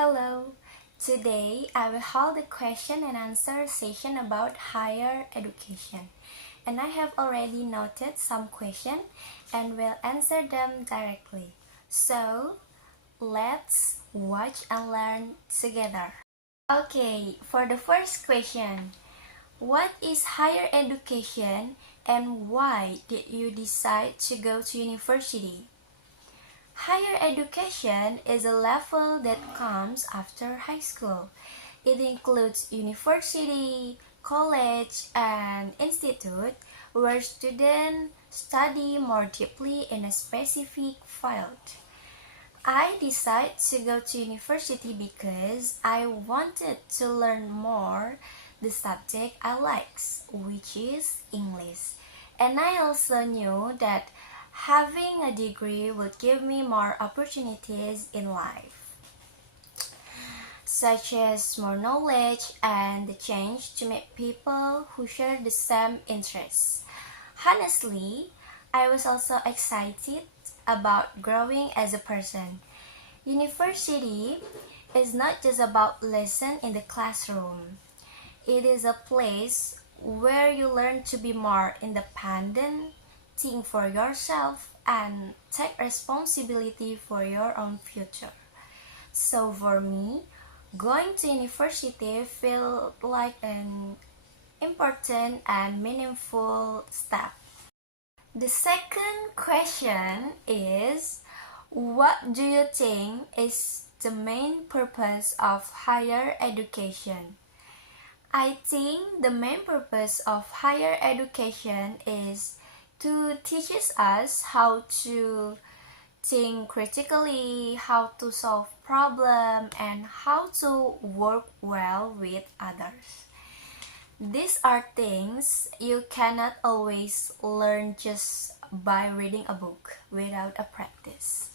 Hello. Today I will hold a question and answer session about higher education. And I have already noted some questions and will answer them directly. So, let's watch and learn together. Okay, for the first question, what is higher education and why did you decide to go to university? Higher education is a level that comes after high school. It includes university, college, and institute where students study more deeply in a specific field. I decided to go to university because I wanted to learn more the subject I like, which is English. And I also knew that having a degree would give me more opportunities in life, such as more knowledge and the chance to meet people who share the same interests. Honestly, I was also excited about growing as a person. University is not just about lessons in the classroom. It is a place where you learn to be more independent, think for yourself, and take responsibility for your own future. So for me, going to university felt like an important and meaningful step. The second question is, what do you think is the main purpose of higher education? I think the main purpose of higher education is to teach us how to think critically, how to solve problems, and how to work well with others. These are things you cannot always learn just by reading a book without a practice.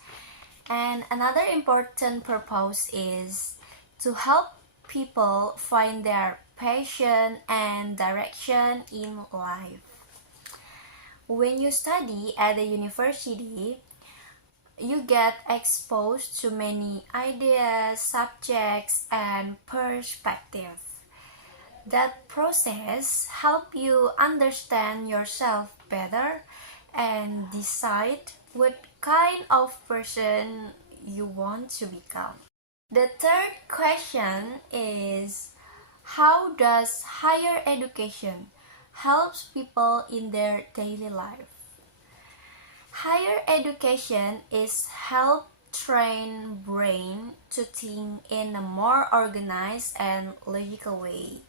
And another important purpose is to help people find their passion and direction in life. When you study at a university, you get exposed to many ideas, subjects, and perspectives. That process helps you understand yourself better and decide what kind of person you want to become. The third question is, how does higher education helps people in their daily life? Higher education is help train brain to think in a more organized and logical way.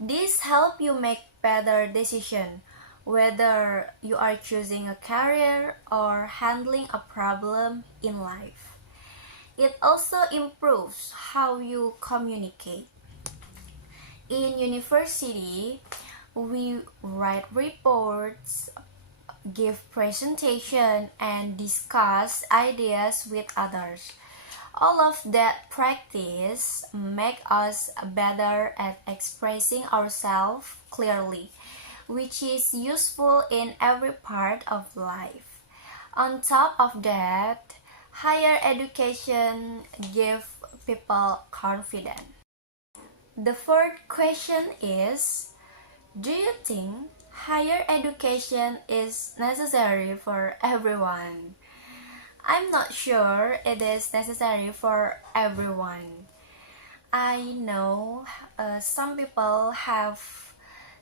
This help you make better decision whether you are choosing a career or handling a problem in life. It also improves how you communicate. In university, we write reports, give presentation, and discuss ideas with others. All of that practice make us better at expressing ourselves clearly, which is useful in every part of life. On top of that, higher education gives people confidence. The fourth question is, do you think higher education is necessary for everyone? I'm not sure it is necessary for everyone. I know some people have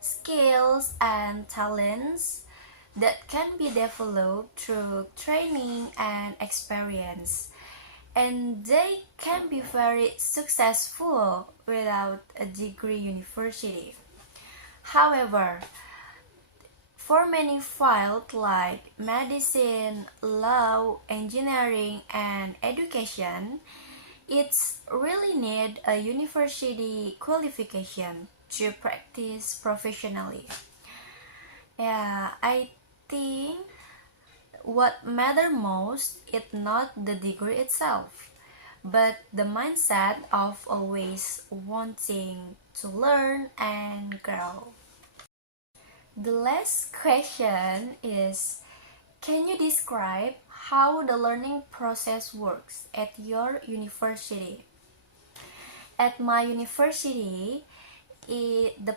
skills and talents that can be developed through training and experience, and they can be very successful without a degree university. However, for many fields like medicine, law, engineering, and education, it's really need a university qualification to practice professionally. Yeah, I think what matter most is not the degree itself, but the mindset of always wanting to learn and grow. The last question is, can you describe how the learning process works at your university? At my university, the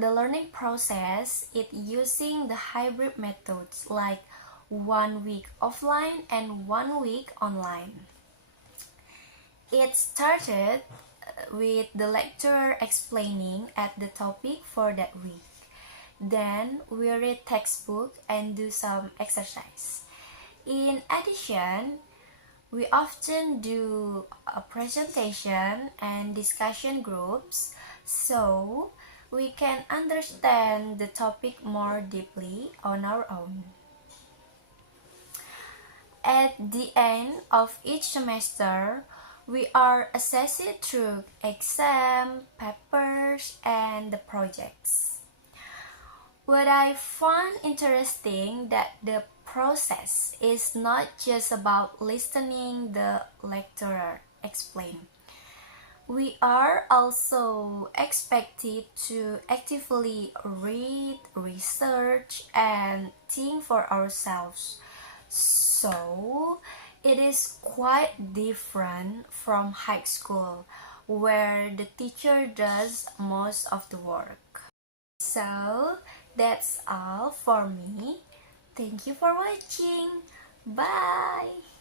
learning process is using the hybrid methods like 1 week offline and 1 week online. It started with the lecturer explaining at the topic for that week. Then we read textbook and do some exercise. In addition, we often do a presentation and discussion groups so we can understand the topic more deeply on our own. At the end of each semester, we are assessed through exam, papers, and the projects. What I find interesting that the process is not just about listening the lecturer explain. We are also expected to actively read, research, and think for ourselves. So, it is quite different from high school, where the teacher does most of the work. So, that's all for me. Thank you for watching. Bye!